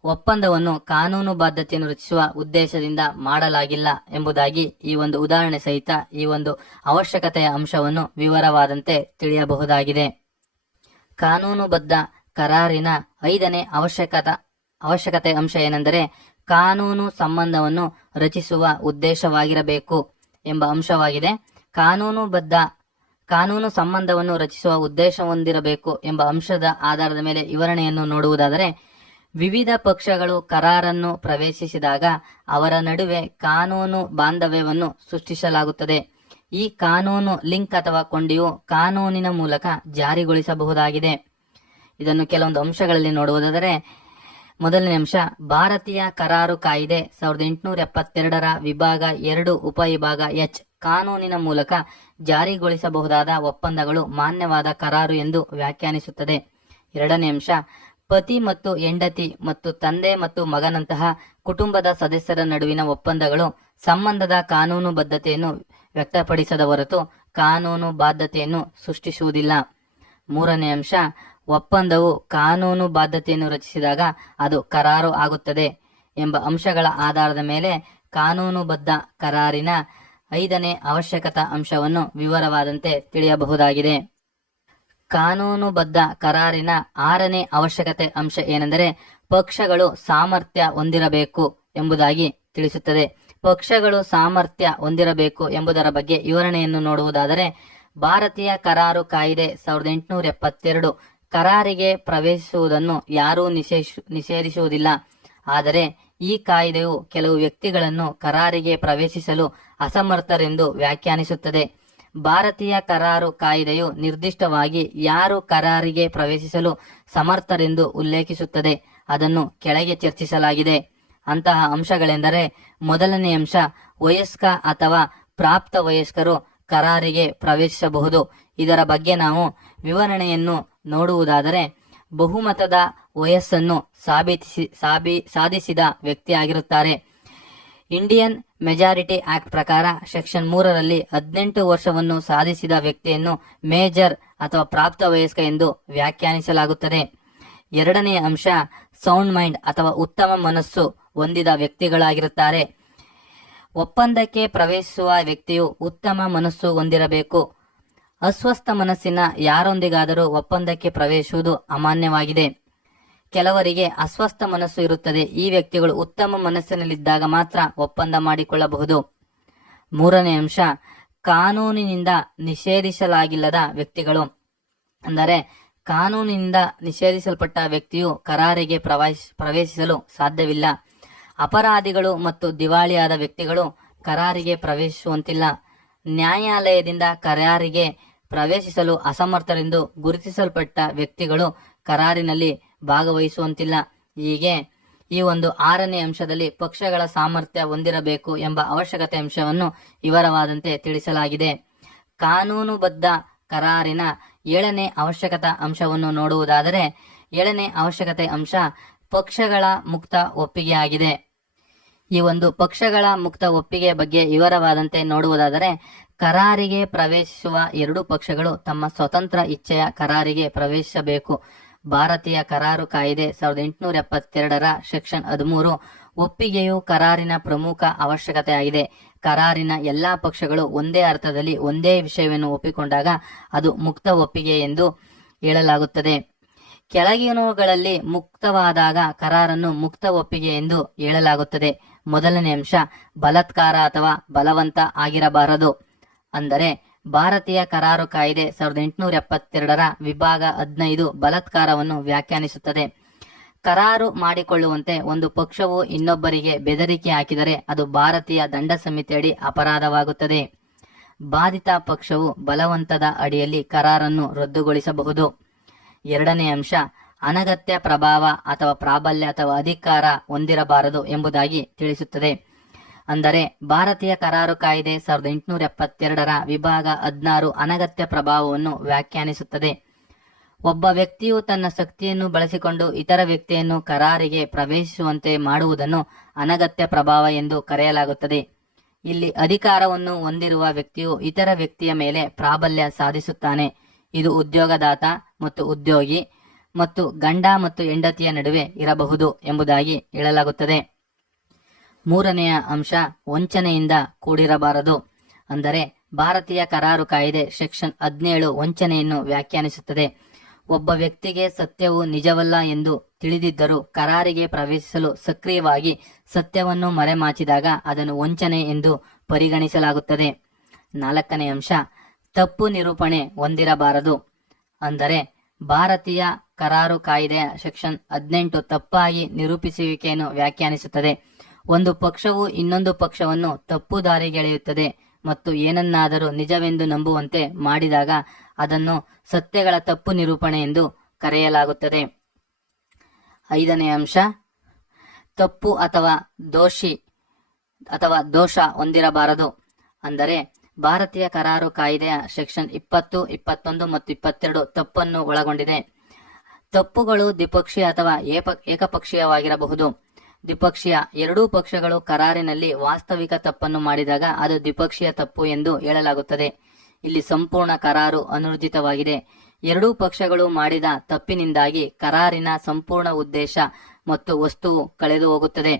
ಒಪ್ಪಂದವನ್ನು ಕಾನೂನು ಬಾಧ್ಯತೆಯನ್ನು ರಚಿಸುವ ಉದ್ದೇಶದಿಂದ ಮಾಡಲಾಗಿಲ್ಲ ಎಂಬುದಾಗಿ ಈ ಒಂದು ಉದಾಹರಣೆ ಸಹಿತ ಈ ಒಂದು ಅವಶ್ಯಕತೆಯ ಅಂಶವನ್ನು ವಿವರವಾದಂತೆ ತಿಳಿಯಬಹುದಾಗಿದೆ. ಕಾನೂನುಬದ್ಧ ಕರಾರಿನ ಐದನೇ ಅವಶ್ಯಕತೆ ಅಂಶ ಏನೆಂದರೆ, ಕಾನೂನು ಸಂಬಂಧವನ್ನು ರಚಿಸುವ ಉದ್ದೇಶವಾಗಿರಬೇಕು ಎಂಬ ಅಂಶವಾಗಿದೆ. ಕಾನೂನು ಸಂಬಂಧವನ್ನು ರಚಿಸುವ ಉದ್ದೇಶ ಹೊಂದಿರಬೇಕು ಎಂಬ ಅಂಶದ ಆಧಾರದ ಮೇಲೆ ವಿವರಣೆಯನ್ನು ನೋಡುವುದಾದರೆ, ವಿವಿಧ ಪಕ್ಷಗಳು ಕರಾರನ್ನು ಪ್ರವೇಶಿಸಿದಾಗ ಅವರ ನಡುವೆ ಕಾನೂನು ಬಾಂಧವ್ಯವನ್ನು ಸೃಷ್ಟಿಸಲಾಗುತ್ತದೆ. ಈ ಕಾನೂನು ಲಿಂಕ್ ಅಥವಾ ಕೊಂಡಿಯು ಕಾನೂನಿನ ಮೂಲಕ ಜಾರಿಗೊಳಿಸಬಹುದಾಗಿದೆ. ಇದನ್ನು ಕೆಲವೊಂದು ಅಂಶಗಳಲ್ಲಿ ನೋಡುವುದಾದರೆ, ಮೊದಲನೇ ಅಂಶ, ಭಾರತೀಯ ಕರಾರು ಕಾಯಿದೆ 1872ರ ವಿಭಾಗ 2 ಉಪವಿಭಾಗ ಎಚ್ ಕಾನೂನಿನ ಮೂಲಕ ಜಾರಿಗೊಳಿಸಬಹುದಾದ ಒಪ್ಪಂದಗಳು ಮಾನ್ಯವಾದ ಕರಾರು ಎಂದು ವ್ಯಾಖ್ಯಾನಿಸುತ್ತದೆ. ಎರಡನೇ ಅಂಶ, ಪತಿ ಮತ್ತು ಹೆಂಡತಿ ಮತ್ತು ತಂದೆ ಮತ್ತು ಮಗನಂತಹ ಕುಟುಂಬದ ಸದಸ್ಯರ ನಡುವಿನ ಒಪ್ಪಂದಗಳು ಸಂಬಂಧದ ಕಾನೂನು ಬದ್ಧತೆಯನ್ನು ವ್ಯಕ್ತಪಡಿಸದ ಹೊರತು ಕಾನೂನು ಬಾಧ್ಯತೆಯನ್ನು ಸೃಷ್ಟಿಸುವುದಿಲ್ಲ. ಮೂರನೇ ಅಂಶ, ಒಪ್ಪಂದವು ಕಾನೂನು ಬಾಧ್ಯತೆಯನ್ನು ರಚಿಸಿದಾಗ ಅದು ಕರಾರು ಆಗುತ್ತದೆ ಎಂಬ ಅಂಶಗಳ ಆಧಾರದ ಮೇಲೆ ಕಾನೂನುಬದ್ಧ ಕರಾರಿನ 5ನೇ ಅವಶ್ಯಕತಾ ಅಂಶವನ್ನು ವಿವರವಾದಂತೆ ತಿಳಿಯಬಹುದಾಗಿದೆ. ಕಾನೂನುಬದ್ಧ ಕರಾರಿನ 6ನೇ ಅವಶ್ಯಕತೆ ಅಂಶ ಏನೆಂದರೆ, ಪಕ್ಷಗಳು ಸಾಮರ್ಥ್ಯ ಹೊಂದಿರಬೇಕು ಎಂಬುದಾಗಿ ತಿಳಿಸುತ್ತದೆ. ಪಕ್ಷಗಳು ಸಾಮರ್ಥ್ಯ ಹೊಂದಿರಬೇಕು ಎಂಬುದರ ಬಗ್ಗೆ ವಿವರಣೆಯನ್ನು ನೋಡುವುದಾದರೆ, ಭಾರತೀಯ ಕರಾರು ಕಾಯಿದೆ 1872 ಕರಾರಿಗೆ ಪ್ರವೇಶಿಸುವುದನ್ನು ಯಾರೂ ನಿಷೇಧಿಸುವುದಿಲ್ಲ. ಆದರೆ ಈ ಕಾಯ್ದೆಯು ಕೆಲವು ವ್ಯಕ್ತಿಗಳನ್ನು ಕರಾರಿಗೆ ಪ್ರವೇಶಿಸಲು ಅಸಮರ್ಥರೆಂದು ವ್ಯಾಖ್ಯಾನಿಸುತ್ತದೆ. ಭಾರತೀಯ ಕರಾರು ಕಾಯ್ದೆಯು ನಿರ್ದಿಷ್ಟವಾಗಿ ಯಾರು ಕರಾರಿಗೆ ಪ್ರವೇಶಿಸಲು ಸಮರ್ಥರೆಂದು ಉಲ್ಲೇಖಿಸುತ್ತದೆ. ಅದನ್ನು ಕೆಳಗೆ ಚರ್ಚಿಸಲಾಗಿದೆ. ಅಂತಹ ಅಂಶಗಳೆಂದರೆ, ಮೊದಲನೇ ಅಂಶ, ವಯಸ್ಕ ಅಥವಾ ಪ್ರಾಪ್ತ ವಯಸ್ಕರು ಕರಾರಿಗೆ ಪ್ರವೇಶಿಸಬಹುದು. ಇದರ ಬಗ್ಗೆ ನಾವು ವಿವರಣೆಯನ್ನು ನೋಡುವುದಾದರೆ, ಬಹುಮತದ ವಯಸ್ಸನ್ನು ಸಾಧಿಸಿದ ವ್ಯಕ್ತಿಯಾಗಿರುತ್ತಾರೆ. ಇಂಡಿಯನ್ ಮೆಜಾರಿಟಿ ಆಕ್ಟ್ ಪ್ರಕಾರ ಸೆಕ್ಷನ್ 3ರಲ್ಲಿ 18 ವರ್ಷವನ್ನು ಸಾಧಿಸಿದ ವ್ಯಕ್ತಿಯನ್ನು ಮೇಜರ್ ಅಥವಾ ಪ್ರಾಪ್ತ ವಯಸ್ಕ ಎಂದು ವ್ಯಾಖ್ಯಾನಿಸಲಾಗುತ್ತದೆ. ಎರಡನೇ ಅಂಶ, ಸೌಂಡ್ ಮೈಂಡ್ ಅಥವಾ ಉತ್ತಮ ಮನಸ್ಸು ಹೊಂದಿದ ವ್ಯಕ್ತಿಗಳಾಗಿರುತ್ತಾರೆ. ಒಪ್ಪಂದಕ್ಕೆ ಪ್ರವೇಶಿಸುವ ವ್ಯಕ್ತಿಯು ಉತ್ತಮ ಮನಸ್ಸು ಹೊಂದಿರಬೇಕು. ಅಸ್ವಸ್ಥ ಮನಸ್ಸಿನ ಯಾರೊಂದಿಗಾದರೂ ಒಪ್ಪಂದಕ್ಕೆ ಪ್ರವೇಶಿಸುವುದು ಅಮಾನ್ಯವಾಗಿದೆ. ಕೆಲವರಿಗೆ ಅಸ್ವಸ್ಥ ಮನಸ್ಸು ಇರುತ್ತದೆ. ಈ ವ್ಯಕ್ತಿಗಳು ಉತ್ತಮ ಮನಸ್ಸಿನಲ್ಲಿದ್ದಾಗ ಮಾತ್ರ ಒಪ್ಪಂದ ಮಾಡಿಕೊಳ್ಳಬಹುದು. ಮೂರನೇ ಅಂಶ, ಕಾನೂನಿನಿಂದ ನಿಷೇಧಿಸಲಾಗಿಲ್ಲದ ವ್ಯಕ್ತಿಗಳು. ಅಂದರೆ ಕಾನೂನಿನಿಂದ ನಿಷೇಧಿಸಲ್ಪಟ್ಟ ವ್ಯಕ್ತಿಯು ಕರಾರಿಗೆ ಪ್ರವೇಶಿಸಲು ಸಾಧ್ಯವಿಲ್ಲ. ಅಪರಾಧಿಗಳು ಮತ್ತು ದಿವಾಳಿಯಾದ ವ್ಯಕ್ತಿಗಳು ಕರಾರಿಗೆ ಪ್ರವೇಶಿಸುವಂತಿಲ್ಲ. ನ್ಯಾಯಾಲಯದಿಂದ ಕರಾರಿಗೆ ಪ್ರವೇಶಿಸಲು ಅಸಮರ್ಥರೆಂದು ಗುರುತಿಸಲ್ಪಟ್ಟ ವ್ಯಕ್ತಿಗಳು ಕರಾರಿನಲ್ಲಿ ಭಾಗವಹಿಸುವಂತಿಲ್ಲ. ಹೀಗೆ ಈ ಒಂದು 6ನೇ ಅಂಶದಲ್ಲಿ ಪಕ್ಷಗಳ ಸಾಮರ್ಥ್ಯ ಹೊಂದಿರಬೇಕು ಎಂಬ ಅವಶ್ಯಕತೆ ಅಂಶವನ್ನು ವಿವರವಾದಂತೆ ತಿಳಿಸಲಾಗಿದೆ. ಕಾನೂನುಬದ್ಧ ಕರಾರಿನ 7ನೇ ಅವಶ್ಯಕತಾ ಅಂಶವನ್ನು ನೋಡುವುದಾದರೆ, 7ನೇ ಅವಶ್ಯಕತೆ ಅಂಶ ಪಕ್ಷಗಳ ಮುಕ್ತ ಒಪ್ಪಿಗೆಯಾಗಿದೆ. ಈ ಒಂದು ಪಕ್ಷಗಳ ಮುಕ್ತ ಒಪ್ಪಿಗೆ ಬಗ್ಗೆ ವಿವರವಾದಂತೆ ನೋಡುವುದಾದರೆ, ಕರಾರಿಗೆ ಪ್ರವೇಶಿಸುವ ಎರಡೂ ಪಕ್ಷಗಳು ತಮ್ಮ ಸ್ವತಂತ್ರ ಇಚ್ಛೆಯ ಕರಾರಿಗೆ ಪ್ರವೇಶಿಸಬೇಕು. ಭಾರತೀಯ ಕರಾರು ಕಾಯಿದೆ 1872ರ ಸೆಕ್ಷನ್ 13 ಒಪ್ಪಿಗೆಯು ಕರಾರಿನ ಪ್ರಮುಖ ಅವಶ್ಯಕತೆಯಾಗಿದೆ. ಕರಾರಿನ ಎಲ್ಲಾ ಪಕ್ಷಗಳು ಒಂದೇ ಅರ್ಥದಲ್ಲಿ ಒಂದೇ ವಿಷಯವನ್ನು ಒಪ್ಪಿಕೊಂಡಾಗ ಅದು ಮುಕ್ತ ಒಪ್ಪಿಗೆ ಎಂದು ಹೇಳಲಾಗುತ್ತದೆ. ಕೆಳಗಿನವುಗಳಲ್ಲಿ ಮುಕ್ತವಾದಾಗ ಕರಾರನ್ನು ಮುಕ್ತ ಒಪ್ಪಿಗೆ ಎಂದು ಹೇಳಲಾಗುತ್ತದೆ. ಮೊದಲನೇ ಅಂಶ, ಬಲಾತ್ಕಾರ ಅಥವಾ ಬಲವಂತ ಆಗಿರಬಾರದು. ಅಂದರೆ ಭಾರತೀಯ ಕರಾರು ಕಾಯ್ದೆ 1872ರ ವಿಭಾಗ 15 ಬಲಾತ್ಕಾರವನ್ನು ವ್ಯಾಖ್ಯಾನಿಸುತ್ತದೆ. ಕರಾರು ಮಾಡಿಕೊಳ್ಳುವಂತೆ ಒಂದು ಪಕ್ಷವು ಇನ್ನೊಬ್ಬರಿಗೆ ಬೆದರಿಕೆ ಹಾಕಿದರೆ ಅದು ಭಾರತೀಯ ದಂಡ ಸಂಹಿತೆಯಡಿ ಅಪರಾಧವಾಗುತ್ತದೆ. ಬಾಧಿತ ಪಕ್ಷವು ಬಲವಂತದ ಅಡಿಯಲ್ಲಿ ಕರಾರನ್ನು ರದ್ದುಗೊಳಿಸಬಹುದು. ಎರಡನೇ ಅಂಶ, ಅನಗತ್ಯ ಪ್ರಭಾವ ಅಥವಾ ಪ್ರಾಬಲ್ಯ ಅಥವಾ ಅಧಿಕಾರ ಹೊಂದಿರಬಾರದು ಎಂಬುದಾಗಿ ತಿಳಿಸುತ್ತದೆ. ಅಂದರೆ ಭಾರತೀಯ ಕರಾರು ಕಾಯ್ದೆ 1872ರ ವಿಭಾಗ 16 ಅನಗತ್ಯ ಪ್ರಭಾವವನ್ನು ವ್ಯಾಖ್ಯಾನಿಸುತ್ತದೆ. ಒಬ್ಬ ವ್ಯಕ್ತಿಯು ತನ್ನ ಶಕ್ತಿಯನ್ನು ಬಳಸಿಕೊಂಡು ಇತರ ವ್ಯಕ್ತಿಯನ್ನು ಕರಾರಿಗೆ ಪ್ರವೇಶಿಸುವಂತೆ ಮಾಡುವುದನ್ನು ಅನಗತ್ಯ ಪ್ರಭಾವ ಎಂದು ಕರೆಯಲಾಗುತ್ತದೆ. ಇಲ್ಲಿ ಅಧಿಕಾರವನ್ನು ಹೊಂದಿರುವ ವ್ಯಕ್ತಿಯು ಇತರ ವ್ಯಕ್ತಿಯ ಮೇಲೆ ಪ್ರಾಬಲ್ಯ ಸಾಧಿಸುತ್ತಾನೆ. ಇದು ಉದ್ಯೋಗದಾತ ಮತ್ತು ಉದ್ಯೋಗಿ ಮತ್ತು ಗಂಡ ಮತ್ತು ಹೆಂಡತಿಯ ನಡುವೆ ಇರಬಹುದು ಎಂಬುದಾಗಿ ಹೇಳಲಾಗುತ್ತದೆ. ಮೂರನೆಯ ಅಂಶ, ವಂಚನೆಯಿಂದ ಕೂಡಿರಬಾರದು. ಅಂದರೆ ಭಾರತೀಯ ಕರಾರು ಕಾಯ್ದೆ ಸೆಕ್ಷನ್ 17 ವಂಚನೆಯನ್ನು ವ್ಯಾಖ್ಯಾನಿಸುತ್ತದೆ. ಒಬ್ಬ ವ್ಯಕ್ತಿಗೆ ಸತ್ಯವು ನಿಜವಲ್ಲ ಎಂದು ತಿಳಿದಿದ್ದರೂ ಕರಾರಿಗೆ ಪ್ರವೇಶಿಸಲು ಸಕ್ರಿಯವಾಗಿ ಸತ್ಯವನ್ನು ಮರೆಮಾಚಿದಾಗ ಅದನ್ನು ವಂಚನೆ ಎಂದು ಪರಿಗಣಿಸಲಾಗುತ್ತದೆ. 4ನೇ ಅಂಶ, ತಪ್ಪು ನಿರೂಪಣೆ ಹೊಂದಿರಬಾರದು. ಅಂದರೆ ಭಾರತೀಯ ಕರಾರು ಕಾಯ್ದೆಯ ಸೆಕ್ಷನ್ 18 ತಪ್ಪಾಗಿ ನಿರೂಪಿಸುವಿಕೆಯನ್ನು ವ್ಯಾಖ್ಯಾನಿಸುತ್ತದೆ. ಒಂದು ಪಕ್ಷವು ಇನ್ನೊಂದು ಪಕ್ಷವನ್ನು ತಪ್ಪು ದಾರಿಗೆಳೆಯುತ್ತದೆ ಮತ್ತು ಏನನ್ನಾದರೂ ನಿಜವೆಂದು ನಂಬುವಂತೆ ಮಾಡಿದಾಗ ಅದನ್ನು ಸತ್ಯಗಳ ತಪ್ಪು ನಿರೂಪಣೆ ಎಂದು ಕರೆಯಲಾಗುತ್ತದೆ. 5ನೇ ಅಂಶ, ತಪ್ಪು ಅಥವಾ ದೋಷ ಹೊಂದಿರಬಾರದು. ಅಂದರೆ ಭಾರತೀಯ ಕರಾರು ಕಾಯ್ದೆಯ ಸೆಕ್ಷನ್ 20, 21 ಮತ್ತು 22 ತಪ್ಪನ್ನು ಒಳಗೊಂಡಿದೆ. ತಪ್ಪುಗಳು ದ್ವಿಪಕ್ಷೀಯ ಅಥವಾ ಏಕಪಕ್ಷೀಯವಾಗಿರಬಹುದು. ದ್ವಿಪಕ್ಷೀಯ, ಎರಡೂ ಪಕ್ಷಗಳು ಕರಾರಿನಲ್ಲಿ ವಾಸ್ತವಿಕ ತಪ್ಪನ್ನು ಮಾಡಿದಾಗ ಅದು ದ್ವಿಪಕ್ಷೀಯ ತಪ್ಪು ಎಂದು ಹೇಳಲಾಗುತ್ತದೆ. ಇಲ್ಲಿ ಸಂಪೂರ್ಣ ಕರಾರು ಅನೂರ್ಜಿತವಾಗಿದೆ. ಎರಡೂ ಪಕ್ಷಗಳು ಮಾಡಿದ ತಪ್ಪಿನಿಂದಾಗಿ ಕರಾರಿನ ಸಂಪೂರ್ಣ ಉದ್ದೇಶ ಮತ್ತು ವಸ್ತುವು ಕಳೆದು ಹೋಗುತ್ತದೆ.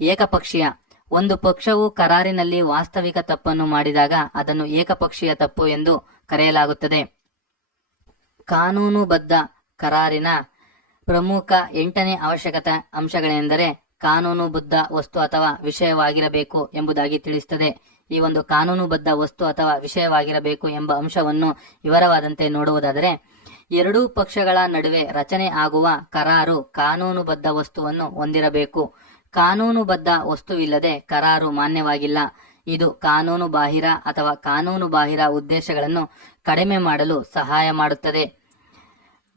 ಏಕಪಕ್ಷೀಯ, ಒಂದು ಪಕ್ಷವು ಕರಾರಿನಲ್ಲಿ ವಾಸ್ತವಿಕ ತಪ್ಪನ್ನು ಮಾಡಿದಾಗ ಅದನ್ನು ಏಕಪಕ್ಷೀಯ ತಪ್ಪು ಎಂದು ಕರೆಯಲಾಗುತ್ತದೆ. ಕಾನೂನುಬದ್ಧ ಕರಾರಿನ ಪ್ರಮುಖ 8ನೇ ಅವಶ್ಯಕತೆ ಅಂಶಗಳೆಂದರೆ ಕಾನೂನುಬದ್ಧ ವಸ್ತು ಅಥವಾ ವಿಷಯವಾಗಿರಬೇಕು ಎಂಬುದಾಗಿ ತಿಳಿಸುತ್ತದೆ. ಈ ಒಂದು ಕಾನೂನುಬದ್ಧ ವಸ್ತು ಅಥವಾ ವಿಷಯವಾಗಿರಬೇಕು ಎಂಬ ಅಂಶವನ್ನು ವಿವರವಾದಂತೆ ನೋಡುವುದಾದರೆ, ಎರಡೂ ಪಕ್ಷಗಳ ನಡುವೆ ರಚನೆ ಆಗುವ ಕರಾರು ಕಾನೂನುಬದ್ಧ ವಸ್ತುವನ್ನು ಹೊಂದಿರಬೇಕು. ಕಾನೂನುಬದ್ಧ ವಸ್ತುವಿಲ್ಲದೆ ಕರಾರು ಮಾನ್ಯವಾಗಿಲ್ಲ. ಇದು ಕಾನೂನು ಬಾಹಿರ ಅಥವಾ ಕಾನೂನು ಬಾಹಿರ ಉದ್ದೇಶಗಳನ್ನು ಕಡಿಮೆ ಮಾಡಲು ಸಹಾಯ ಮಾಡುತ್ತದೆ.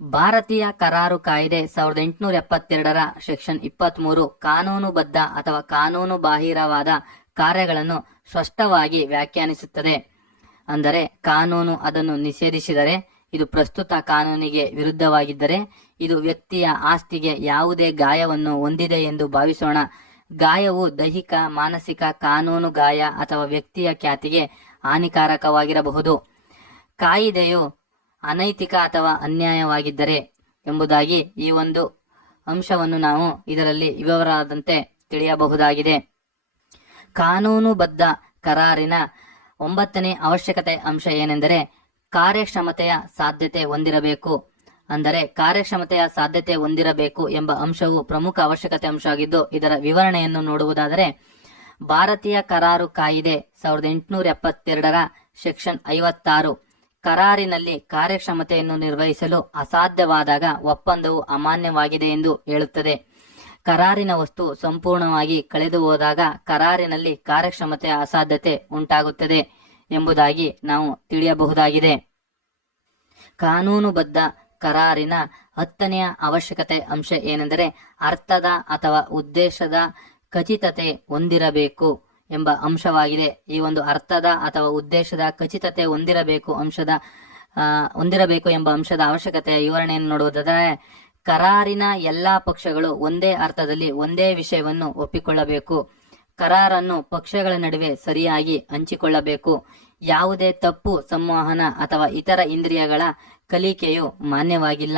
ಭಾರತೀಯ ಕರಾರು ಕಾಯ್ದೆ 1872ರ ಸೆಕ್ಷನ್ 23 ಕಾನೂನುಬದ್ಧ ಅಥವಾ ಕಾನೂನು ಬಾಹಿರವಾದ ಕಾರ್ಯಗಳನ್ನು ಸ್ಪಷ್ಟವಾಗಿ ವ್ಯಾಖ್ಯಾನಿಸುತ್ತದೆ. ಅಂದರೆ ಕಾನೂನು ಅದನ್ನು ನಿಷೇಧಿಸಿದರೆ, ಇದು ಪ್ರಸ್ತುತ ಕಾನೂನಿಗೆ ವಿರುದ್ಧವಾಗಿದ್ದರೆ, ಇದು ವ್ಯಕ್ತಿಯ ಆಸ್ತಿಗೆ ಯಾವುದೇ ಗಾಯವನ್ನು ಹೊಂದಿದೆ ಎಂದು ಭಾವಿಸೋಣ. ಗಾಯವು ದೈಹಿಕ, ಮಾನಸಿಕ, ಕಾನೂನು ಗಾಯ ಅಥವಾ ವ್ಯಕ್ತಿಯ ಖ್ಯಾತಿಗೆ ಹಾನಿಕಾರಕವಾಗಿರಬಹುದು. ಕಾಯಿದೆಯು ಅನೈತಿಕ ಅಥವಾ ಅನ್ಯಾಯವಾಗಿದ್ದರೆ ಎಂಬುದಾಗಿ ಈ ಒಂದು ಅಂಶವನ್ನು ನಾವು ಇದರಲ್ಲಿ ವಿವರವಾದಂತೆ ತಿಳಿಯಬಹುದಾಗಿದೆ. ಕಾನೂನುಬದ್ಧ ಕರಾರಿನ 9ನೇ ಅವಶ್ಯಕತೆ ಅಂಶ ಏನೆಂದರೆ ಕಾರ್ಯಕ್ಷಮತೆಯ ಸಾಧ್ಯತೆ ಹೊಂದಿರಬೇಕು. ಅಂದರೆ ಕಾರ್ಯಕ್ಷಮತೆಯ ಸಾಧ್ಯತೆ ಹೊಂದಿರಬೇಕು ಎಂಬ ಅಂಶವು ಪ್ರಮುಖ ಅವಶ್ಯಕತೆ ಅಂಶ ಆಗಿದ್ದು, ಇದರ ವಿವರಣೆಯನ್ನು ನೋಡುವುದಾದರೆ, ಭಾರತೀಯ ಕರಾರು ಕಾಯಿದೆ 1872ರ ಸೆಕ್ಷನ್ 56 ಕರಾರಿನಲ್ಲಿ ಕಾರ್ಯಕ್ಷಮತೆಯನ್ನು ನಿರ್ವಹಿಸಲು ಅಸಾಧ್ಯವಾದಾಗ ಒಪ್ಪಂದವು ಅಮಾನ್ಯವಾಗಿದೆ ಎಂದು ಹೇಳುತ್ತದೆ. ಕರಾರಿನ ವಸ್ತು ಸಂಪೂರ್ಣವಾಗಿ ಕಳೆದು ಹೋದಾಗ ಕರಾರಿನಲ್ಲಿ ಕಾರ್ಯಕ್ಷಮತೆಯ ಅಸಾಧ್ಯತೆ ಉಂಟಾಗುತ್ತದೆ ಎಂಬುದಾಗಿ ನಾವು ತಿಳಿಯಬಹುದಾಗಿದೆ. ಕಾನೂನುಬದ್ಧ ಕರಾರಿನ 10ನೇ ಅವಶ್ಯಕತೆ ಅಂಶ ಏನೆಂದರೆ ಅರ್ಥದ ಅಥವಾ ಉದ್ದೇಶದ ಖಚಿತತೆ ಹೊಂದಿರಬೇಕು ಎಂಬ ಅಂಶವಾಗಿದೆ. ಈ ಒಂದು ಅರ್ಥದ ಅಥವಾ ಉದ್ದೇಶದ ಖಚಿತತೆ ಹೊಂದಿರಬೇಕು ಎಂಬ ಅಂಶದ ಅವಶ್ಯಕತೆಯ ವಿವರಣೆಯನ್ನು ನೋಡುವುದಾದರೆ, ಕರಾರಿನ ಎಲ್ಲಾ ಪಕ್ಷಗಳು ಒಂದೇ ಅರ್ಥದಲ್ಲಿ ಒಂದೇ ವಿಷಯವನ್ನು ಒಪ್ಪಿಕೊಳ್ಳಬೇಕು. ಕರಾರನ್ನು ಪಕ್ಷಗಳ ನಡುವೆ ಸರಿಯಾಗಿ ಹಂಚಿಕೊಳ್ಳಬೇಕು. ಯಾವುದೇ ತಪ್ಪು ಸಂವಹನ ಅಥವಾ ಇತರ ಇಂದ್ರಿಯಗಳ ಕಲಿಕೆಯು ಮಾನ್ಯವಾಗಿಲ್ಲ.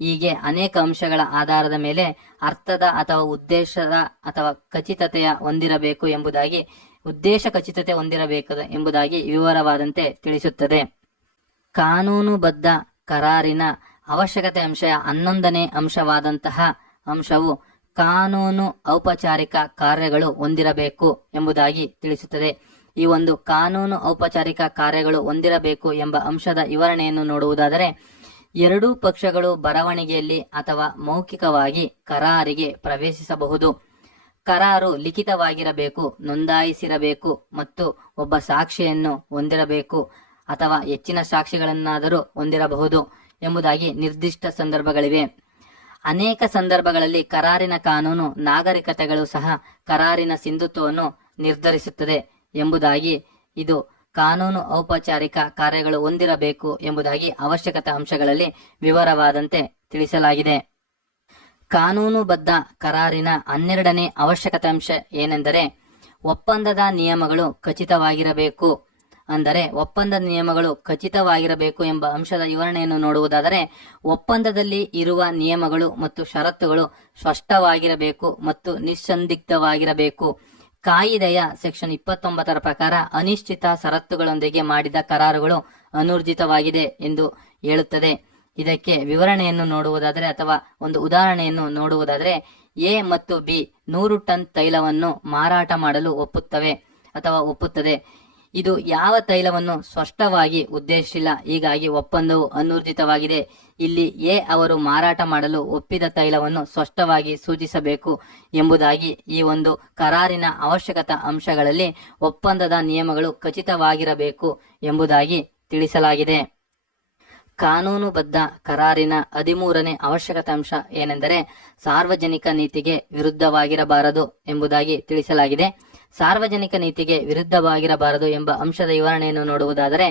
ಹೀಗೆ ಅನೇಕ ಅಂಶಗಳ ಆಧಾರದ ಮೇಲೆ ಅರ್ಥದ ಅಥವಾ ಉದ್ದೇಶದ ಅಥವಾ ಖಚಿತತೆಯ ಹೊಂದಿರಬೇಕು ಎಂಬುದಾಗಿ ಉದ್ದೇಶ ಖಚಿತತೆ ಹೊಂದಿರಬೇಕು ಎಂಬುದಾಗಿ ವಿವರವಾದಂತೆ ತಿಳಿಸುತ್ತದೆ. ಕಾನೂನುಬದ್ಧ ಕರಾರಿನ ಅವಶ್ಯಕತೆ ಅಂಶ 11ನೇ ಅಂಶವಾದಂತಹ ಅಂಶವು ಕಾನೂನು ಔಪಚಾರಿಕ ಕಾರ್ಯಗಳು ಹೊಂದಿರಬೇಕು ಎಂಬುದಾಗಿ ತಿಳಿಸುತ್ತದೆ. ಈ ಒಂದು ಕಾನೂನು ಔಪಚಾರಿಕ ಕಾರ್ಯಗಳು ಹೊಂದಿರಬೇಕು ಎಂಬ ಅಂಶದ ವಿವರಣೆಯನ್ನು ನೋಡುವುದಾದರೆ, ಎರಡೂ ಪಕ್ಷಗಳು ಬರವಣಿಗೆಯಲ್ಲಿ ಅಥವಾ ಮೌಖಿಕವಾಗಿ ಕರಾರಿಗೆ ಪ್ರವೇಶಿಸಬಹುದು. ಕರಾರು ಲಿಖಿತವಾಗಿರಬೇಕು, ನೋಂದಾಯಿಸಿರಬೇಕು ಮತ್ತು ಒಬ್ಬ ಸಾಕ್ಷಿಯನ್ನು ಹೊಂದಿರಬೇಕು ಅಥವಾ ಹೆಚ್ಚಿನ ಸಾಕ್ಷಿಗಳನ್ನಾದರೂ ಹೊಂದಿರಬಹುದು ಎಂಬುದಾಗಿ ನಿರ್ದಿಷ್ಟ ಸಂದರ್ಭಗಳಿವೆ. ಅನೇಕ ಸಂದರ್ಭಗಳಲ್ಲಿ ಕರಾರಿನ ಕಾನೂನು ನಾಗರಿಕತೆಗಳು ಸಹ ಕರಾರಿನ ಸಿಂಧುತ್ವವನ್ನು ನಿರ್ಧರಿಸುತ್ತದೆ ಎಂಬುದಾಗಿ ಇದು ಕಾನೂನು ಔಪಚಾರಿಕ ಕಾರ್ಯಗಳು ಹೊಂದಿರಬೇಕು ಎಂಬುದಾಗಿ ಅವಶ್ಯಕತೆ ಅಂಶಗಳಲ್ಲಿ ವಿವರವಾದಂತೆ ತಿಳಿಸಲಾಗಿದೆ. ಕಾನೂನುಬದ್ಧ ಕರಾರಿನ 12ನೇ ಅವಶ್ಯಕತೆ ಅಂಶ ಏನೆಂದರೆ ಒಪ್ಪಂದದ ನಿಯಮಗಳು ಖಚಿತವಾಗಿರಬೇಕು. ಅಂದರೆ ಒಪ್ಪಂದದ ನಿಯಮಗಳು ಖಚಿತವಾಗಿರಬೇಕು ಎಂಬ ಅಂಶದ ವಿವರಣೆಯನ್ನು ನೋಡುವುದಾದರೆ, ಒಪ್ಪಂದದಲ್ಲಿ ಇರುವ ನಿಯಮಗಳು ಮತ್ತು ಷರತ್ತುಗಳು ಸ್ಪಷ್ಟವಾಗಿರಬೇಕು ಮತ್ತು ನಿಸ್ಸಂದಿಗ್ಧವಾಗಿರಬೇಕು. ಕಾಯಿದೆಯ ಸೆಕ್ಷನ್ 29ರ ಪ್ರಕಾರ ಅನಿಶ್ಚಿತ ಷರತ್ತುಗಳೊಂದಿಗೆ ಮಾಡಿದ ಕರಾರುಗಳು ಅನೂರ್ಜಿತವಾಗಿದೆ ಎಂದು ಹೇಳುತ್ತದೆ. ಇದಕ್ಕೆ ವಿವರಣೆಯನ್ನು ನೋಡುವುದಾದರೆ ಅಥವಾ ಒಂದು ಉದಾಹರಣೆಯನ್ನು ನೋಡುವುದಾದರೆ ಎ ಮತ್ತು ಬಿ 100 ಟನ್ ತೈಲವನ್ನು ಮಾರಾಟ ಮಾಡಲು ಒಪ್ಪುತ್ತದೆ. ಇದು ಯಾವ ತೈಲವನ್ನು ಸ್ಪಷ್ಟವಾಗಿ ಉದ್ದೇಶಿಸಿಲ್ಲ, ಹೀಗಾಗಿ ಒಪ್ಪಂದವು ಅನೂರ್ಜಿತವಾಗಿದೆ. ಇಲ್ಲಿ ಎ ಅವರು ಮಾರಾಟ ಮಾಡಲು ಒಪ್ಪಿದ ತೈಲವನ್ನು ಸ್ಪಷ್ಟವಾಗಿ ಸೂಚಿಸಬೇಕು ಎಂಬುದಾಗಿ ಈ ಒಂದು ಕರಾರಿನ ಅವಶ್ಯಕತಾ ಅಂಶಗಳಲ್ಲಿ ಒಪ್ಪಂದದ ನಿಯಮಗಳು ಖಚಿತವಾಗಿರಬೇಕು ಎಂಬುದಾಗಿ ತಿಳಿಸಲಾಗಿದೆ. ಕಾನೂನುಬದ್ಧ ಕರಾರಿನ 13ನೇ ಅವಶ್ಯಕತಾಂಶ ಏನೆಂದರೆ ಸಾರ್ವಜನಿಕ ನೀತಿಗೆ ವಿರುದ್ಧವಾಗಿರಬಾರದು ಎಂಬುದಾಗಿ ತಿಳಿಸಲಾಗಿದೆ. ಸಾರ್ವಜನಿಕ ನೀತಿಗೆ ವಿರುದ್ಧವಾಗಿರಬಾರದು ಎಂಬ ಅಂಶದ ವಿವರಣೆಯನ್ನು ನೋಡುವುದಾದರೆ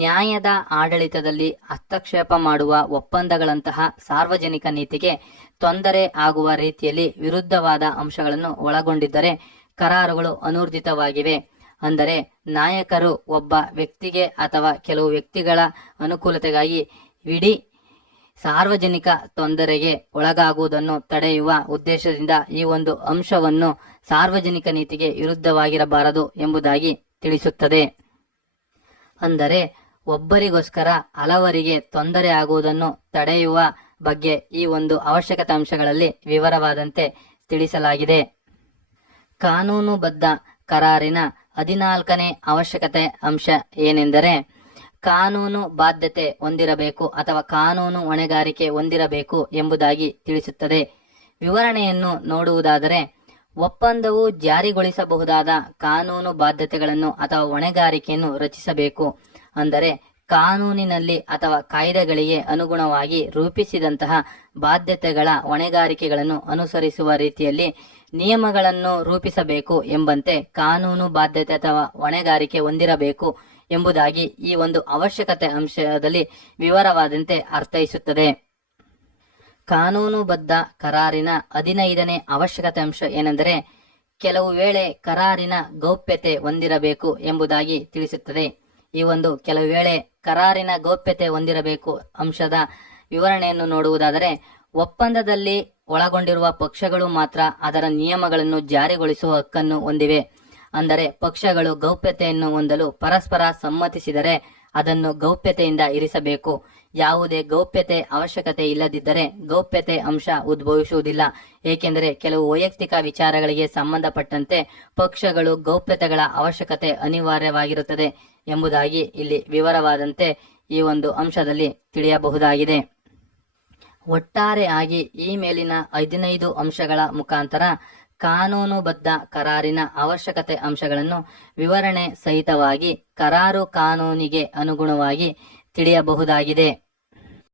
ನ್ಯಾಯದ ಆಡಳಿತದಲ್ಲಿ ಹಸ್ತಕ್ಷೇಪ ಮಾಡುವ ಒಪ್ಪಂದಗಳಂತಹ ಸಾರ್ವಜನಿಕ ನೀತಿಗೆ ತೊಂದರೆ ಆಗುವ ರೀತಿಯಲ್ಲಿ ವಿರುದ್ಧವಾದ ಅಂಶಗಳನ್ನು ಒಳಗೊಂಡಿದ್ದರೆ ಕರಾರುಗಳು ಅನೂರ್ಜಿತವಾಗಿವೆ. ಅಂದರೆ ನಾಯಕರು ಒಬ್ಬ ವ್ಯಕ್ತಿಗೆ ಅಥವಾ ಕೆಲವು ವ್ಯಕ್ತಿಗಳ ಅನುಕೂಲತೆಗಾಗಿ ಇಡೀ ಸಾರ್ವಜನಿಕ ತೊಂದರೆಗೆ ಒಳಗಾಗುವುದನ್ನು ತಡೆಯುವ ಉದ್ದೇಶದಿಂದ ಈ ಒಂದು ಅಂಶವನ್ನು ಸಾರ್ವಜನಿಕ ನೀತಿಗೆ ವಿರುದ್ಧವಾಗಿರಬಾರದು ಎಂಬುದಾಗಿ ತಿಳಿಸುತ್ತದೆ. ಅಂದರೆ ಒಬ್ಬರಿಗೋಸ್ಕರ ಹಲವರಿಗೆ ತೊಂದರೆ ಆಗುವುದನ್ನು ತಡೆಯುವ ಬಗ್ಗೆ ಈ ಒಂದು ಅವಶ್ಯಕತಾಂಶಗಳಲ್ಲಿ ವಿವರವಾದಂತೆ ತಿಳಿಸಲಾಗಿದೆ. ಕಾನೂನುಬದ್ಧ ಕರಾರಿನ 14ನೇ ಅವಶ್ಯಕತೆ ಅಂಶ ಏನೆಂದರೆ ಕಾನೂನು ಬಾಧ್ಯತೆ ಹೊಂದಿರಬೇಕು ಅಥವಾ ಕಾನೂನು ಹೊಣೆಗಾರಿಕೆ ಹೊಂದಿರಬೇಕು ಎಂಬುದಾಗಿ ತಿಳಿಸುತ್ತದೆ. ವಿವರಣೆಯನ್ನು ನೋಡುವುದಾದರೆ ಒಪ್ಪಂದವು ಜಾರಿಗೊಳಿಸಬಹುದಾದ ಕಾನೂನು ಬಾಧ್ಯತೆಗಳನ್ನು ಅಥವಾ ಹೊಣೆಗಾರಿಕೆಯನ್ನು ರಚಿಸಬೇಕು. ಅಂದರೆ ಕಾನೂನಿನಲ್ಲಿ ಅಥವಾ ಕಾಯ್ದೆಗಳಿಗೆ ಅನುಗುಣವಾಗಿ ರೂಪಿಸಿದಂತಹ ಬಾಧ್ಯತೆಗಳ ಹೊಣೆಗಾರಿಕೆಗಳನ್ನು ಅನುಸರಿಸುವ ರೀತಿಯಲ್ಲಿ ನಿಯಮಗಳನ್ನು ರೂಪಿಸಬೇಕು ಎಂಬಂತೆ ಕಾನೂನು ಬಾಧ್ಯತೆ ಅಥವಾ ಹೊಣೆಗಾರಿಕೆ ಹೊಂದಿರಬೇಕು ಎಂಬುದಾಗಿ ಈ ಒಂದು ಅವಶ್ಯಕತೆ ಅಂಶದಲ್ಲಿ ವಿವರವಾದಂತೆ ಅರ್ಥೈಸುತ್ತದೆ. ಕಾನೂನುಬದ್ಧ ಕರಾರಿನ 15ನೇ ಅವಶ್ಯಕತೆ ಅಂಶ ಏನೆಂದರೆ ಕೆಲವು ವೇಳೆ ಕರಾರಿನ ಗೌಪ್ಯತೆ ಹೊಂದಿರಬೇಕು ಎಂಬುದಾಗಿ ತಿಳಿಸುತ್ತದೆ. ಈ ಒಂದು ಕೆಲವು ವೇಳೆ ಕರಾರಿನ ಗೌಪ್ಯತೆ ಹೊಂದಿರಬೇಕು ಅಂಶದ ವಿವರಣೆಯನ್ನು ನೋಡುವುದಾದರೆ ಒಪ್ಪಂದದಲ್ಲಿ ಒಳಗೊಂಡಿರುವ ಪಕ್ಷಗಳು ಮಾತ್ರ ಅದರ ನಿಯಮಗಳನ್ನು ಜಾರಿಗೊಳಿಸುವ ಹಕ್ಕನ್ನು ಹೊಂದಿವೆ. ಅಂದರೆ ಪಕ್ಷಗಳು ಗೌಪ್ಯತೆಯನ್ನು ಹೊಂದಲು ಪರಸ್ಪರ ಸಮ್ಮತಿಸಿದರೆ ಅದನ್ನು ಗೌಪ್ಯತೆಯಿಂದ ಇರಿಸಬೇಕು. ಯಾವುದೇ ಗೌಪ್ಯತೆ ಅವಶ್ಯಕತೆ ಇಲ್ಲದಿದ್ದರೆ ಗೌಪ್ಯತೆ ಅಂಶ ಉದ್ಭವಿಸುವುದಿಲ್ಲ. ಏಕೆಂದರೆ ಕೆಲವು ವೈಯಕ್ತಿಕ ವಿಚಾರಗಳಿಗೆ ಸಂಬಂಧಪಟ್ಟಂತೆ ಪಕ್ಷಗಳು ಗೌಪ್ಯತೆಗಳ ಅವಶ್ಯಕತೆ ಅನಿವಾರ್ಯವಾಗಿರುತ್ತದೆ ಎಂಬುದಾಗಿ ಇಲ್ಲಿ ವಿವರವಾದಂತೆ ಈ ಒಂದು ಅಂಶದಲ್ಲಿ ತಿಳಿಯಬಹುದಾಗಿದೆ. ಒಟ್ಟಾರೆಯಾಗಿ ಈ ಮೇಲಿನ 15 ಅಂಶಗಳ ಮುಖಾಂತರ ಕಾನೂನುಬದ್ಧ ಕರಾರಿನ ಅವಶ್ಯಕತೆ ಅಂಶಗಳನ್ನು ವಿವರಣೆ ಸಹಿತವಾಗಿ ಕರಾರು ಕಾನೂನಿಗೆ ಅನುಗುಣವಾಗಿ ತಿಳಿಯಬಹುದಾಗಿದೆ.